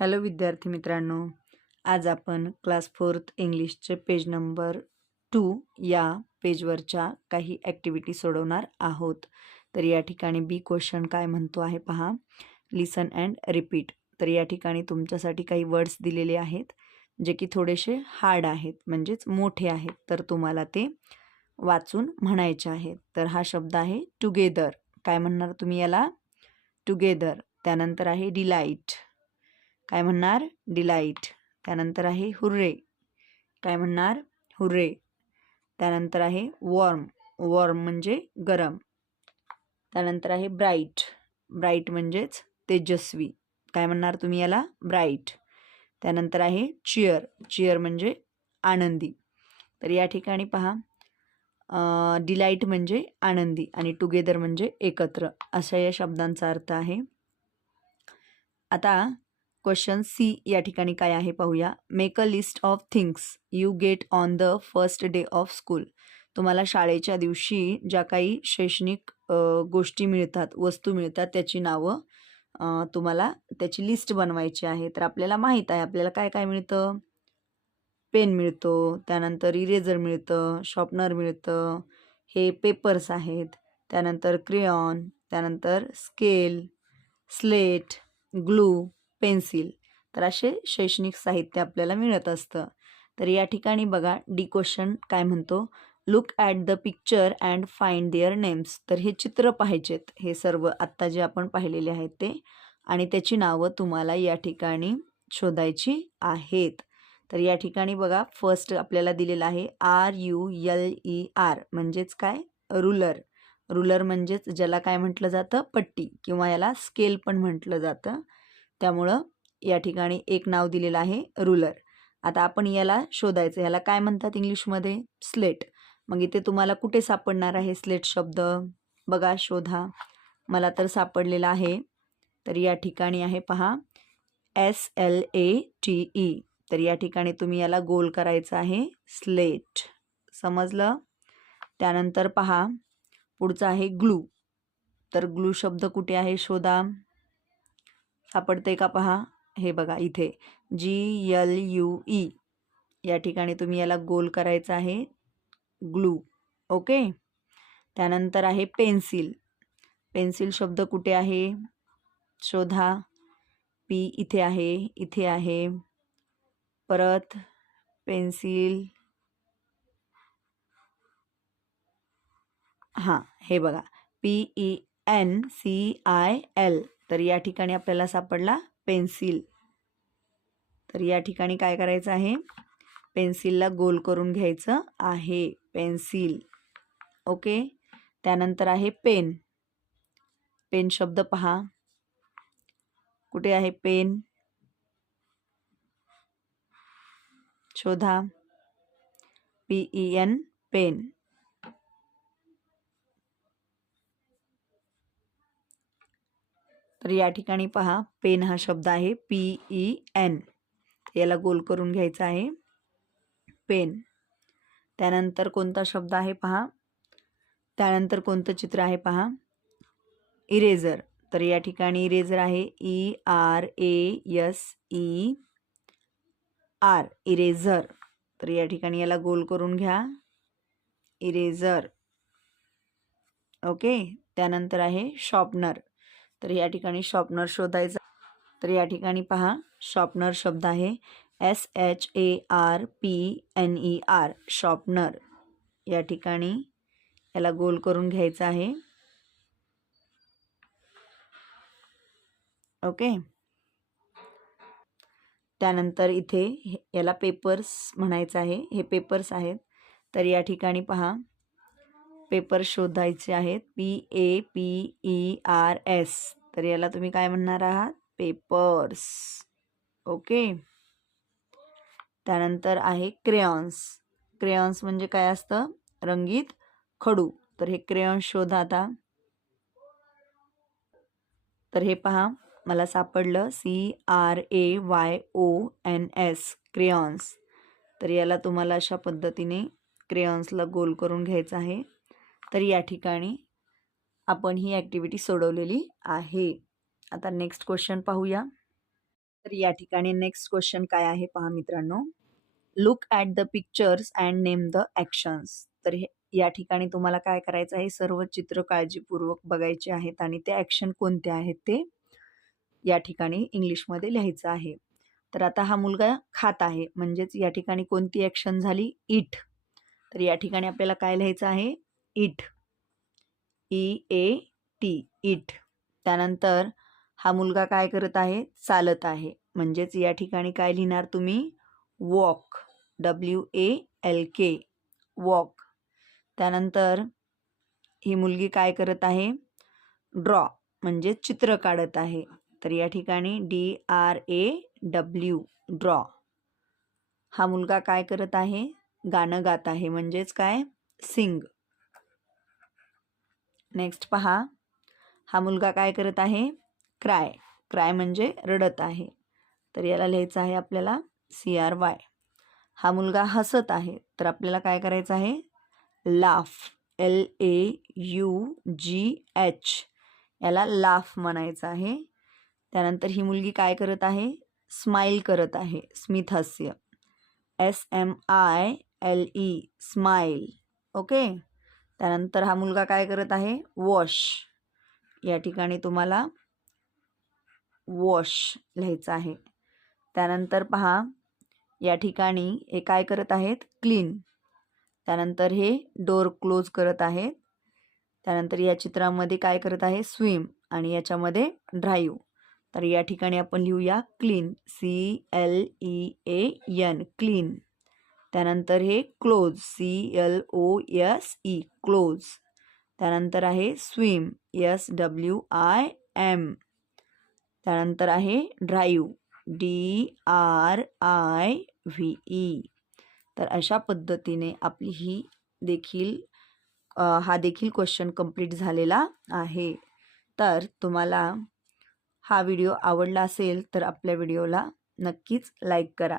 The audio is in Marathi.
हॅलो विद्यार्थी मित्रांनो, आज आपण क्लास 4th इंग्लिशचे पेज नंबर 2 या पेजवरच्या काही ॲक्टिव्हिटी सोडवणार आहोत. तर या ठिकाणी बी क्वेश्चन काय म्हणतो आहे पहा, लिसन अँड रिपीट. तर या ठिकाणी तुमच्यासाठी काही वर्ड्स दिलेले आहेत जे की थोडेसे हार्ड आहेत, म्हणजेच मोठे आहेत. तर तुम्हाला ते वाचून म्हणायचे आहेत. तर हा शब्द आहे टुगेदर. काय म्हणणार तुम्ही याला? टुगेदर. त्यानंतर आहे डिलाईट. काय म्हणणार? डिलाईट. त्यानंतर आहे हुर्रे. काय म्हणणार? हुर्रे. त्यानंतर आहे वॉर्म. वॉर्म म्हणजे गरम. त्यानंतर आहे ब्राईट. ब्राईट म्हणजेच तेजस्वी. काय म्हणणार तुम्ही याला? ब्राईट. त्यानंतर आहे चिअर. चिअर म्हणजे आनंदी. तर या ठिकाणी पहा, डिलाईट म्हणजे आनंदी आणि टुगेदर म्हणजे एकत्र, अशा या शब्दांचा अर्थ आहे. आता क्वेश्चन सी या ठिकाणी काय आहे पाहूया. Make a list of things you get on the first day of school. तुम्हाला शाळेच्या दिवशी ज्या काही शैक्षणिक गोष्टी मिळतात, वस्तू मिळतात, त्याची नावं तुम्हाला त्याची लिस्ट बनवायची आहे. तर आपल्याला माहीत आहे आपल्याला काय काय मिळतं. पेन मिळतो, त्यानंतर इरेझर मिळतं, शॉर्पनर मिळतं, हे पेपर्स आहेत, त्यानंतर क्रेयॉन, त्यानंतर स्केल, स्लेट, ग्लू, पेन्सिल. तर असे शैक्षणिक साहित्य आपल्याला मिळत असतं. तर या ठिकाणी बघा, डी क्वेश्चन काय म्हणतो, look at the picture and find their names. तर हे चित्र पाहिजेत, हे सर्व आत्ता जे आपण पाहिलेले आहेत ते, आणि त्याची नावं तुम्हाला या ठिकाणी शोधायची आहेत. तर या ठिकाणी बघा, फर्स्ट आपल्याला दिलेलं आहे RULER, म्हणजेच काय? रुलर. रुलर म्हणजेच ज्याला काय म्हटलं जातं? पट्टी, किंवा याला स्केल पण म्हटलं जातं. त्यामुळं या ठिकाणी एक नाव दिलेलं आहे रुलर. आता आपण याला शोधायचं. याला काय म्हणतात इंग्लिशमध्ये? स्लेट. मग इथे तुम्हाला कुठे सापडणार आहे स्लेट शब्द? बघा, शोधा. मला तर सापडलेला आहे. तर या ठिकाणी आहे पहा, SLATE. तर या ठिकाणी तुम्ही याला गोल करायचं आहे, स्लेट. समजलं? त्यानंतर पहा, पुढचा आहे ग्लू. तर ग्लू शब्द कुठे आहे? शोधा. सापडते का? पहा, हे बघा इथे, GLUE. या ठिकाणी तुम्ही याला गोल करायचं आहे, ग्लू. ओके. त्यानंतर आहे पेन्सिल. पेन्सिल शब्द कुठे आहे? शोधा. P इथे आहे, इथे आहे. परत पेन्सिल, हां, हे बघा, PENCIL. तर या ठिकाणी आपल्याला सापडला पेन्सिल. तर या ठिकाणी काय करायचं आहे? पेन्सिलला गोल करून घ्यायचं आहे, पेन्सिल. ओके. त्यानंतर आहे पेन. पेन शब्द पहा, कुठे आहे पेन? शोधा. PEN, pen. तर या ठिकाणी पहा, पेन हा शब्द आहे, PEN. याला गोल करून घ्यायचा आहे, पेन. त्यानंतर कोणता शब्द आहे पहा, त्यानंतर कोणतं चित्र आहे पहा, इरेझर. तर या ठिकाणी इरेझर आहे, ERASER, इरेझर. तर या ठिकाणी याला गोल करून घ्या, इरेझर. ओके. त्यानंतर आहे शॉर्पनर. तर या ठिकाणी शॉर्पनर शोधायचं. तर या ठिकाणी पहा, शॉर्पनर शब्द आहे, SHARPNER, शॉर्पनर. या ठिकाणी याला गोल करून घ्यायचं आहे. ओके. त्यानंतर इथे याला पेपर्स म्हणायचं आहे, हे पेपर्स आहेत. तर या ठिकाणी पहा, पेपर शोधायचे आहेत, PAPERS. तर याला तुम्ही काय म्हणणार आहात? पेपर्स. ओके. त्यानंतर आहे क्रेयॉन्स. क्रेयॉन्स म्हणजे काय असतं? रंगीत खडू. तर हे क्रेयॉन्स शोधा आता. तर हे पहा, मला सापडलं, CRAYONS, क्रेयॉन्स. तर याला तुम्हाला अशा पद्धतीने क्रेयॉन्सला गोल करून घ्यायचं आहे. तर या ठिकाणी आपण ही ॲक्टिव्हिटी सोडवलेली आहे. आता नेक्स्ट क्वेश्चन पाहूया. तर या ठिकाणी नेक्स्ट क्वेश्चन काय आहे पहा मित्रांनो. Look at the pictures and name the actions. तर या ठिकाणी तुम्हाला काय करायचं आहे, सर्व चित्र काळजीपूर्वक बघायचे आहेत आणि ते ॲक्शन कोणते आहेत ते या ठिकाणी इंग्लिशमध्ये लिहायचं आहे. तर आता हा मुलगा खात आहे, म्हणजेच या ठिकाणी कोणती ॲक्शन झाली, इट. तर या ठिकाणी आपल्याला काय लिहायचं आहे, इट, EAT, इट. त्यानंतर हा मुलगा काय करत आहे, चालत आहे, म्हणजेच या ठिकाणी काय लिहिणार तुम्ही, वॉक, WALK, वॉक. त्यानंतर ही मुलगी काय करत आहे, ड्रॉ, म्हणजे चित्र काढत आहे. तर या ठिकाणी DRAW, ड्रॉ. हा मुलगा काय करत आहे, गाणं गात आहे, म्हणजेच काय, सिंग. नेक्स्ट पहा, हा मुलगा काय करत आहे, क्राय, क्राय म्हणजे रडत आहे. तर याला लिहायचं आहे आपल्याला CRY. हा मुलगा हसत आहे, तर आपल्याला काय करायचं आहे, लाफ, LAUGH, याला लाफ म्हणायचं आहे. त्यानंतर ही मुलगी काय करत आहे, स्माईल करत आहे, स्मित हास्य, SMILE, स्माईल. ओके. त्यानंतर हा मुलगा काय करत आहे, वॉश. या ठिकाणी तुम्हाला वॉश लिहायचं आहे. त्यानंतर पहा, या ठिकाणी हे काय करत आहेत, क्लीन. त्यानंतर हे डोर क्लोज करत आहेत. त्यानंतर या चित्रामध्ये काय करत आहे, स्विम, आणि याच्यामध्ये ड्राईव्ह. तर या ठिकाणी आपण लिहूया क्लीन, CLEAN, क्लीन. त्यानंतर हे क्लोज, CLOSE, क्लोज. त्यानंतर आहे स्विम, SWIM. त्यानंतर आहे ड्राईव्ह, DRIVE. तर अशा पद्धतीने आपली हा देखील क्वेश्चन कंप्लीट झालेला आहे. तर तुम्हाला हा व्हिडिओ आवडला असेल तर आपल्या व्हिडिओला नक्कीच लाईक करा.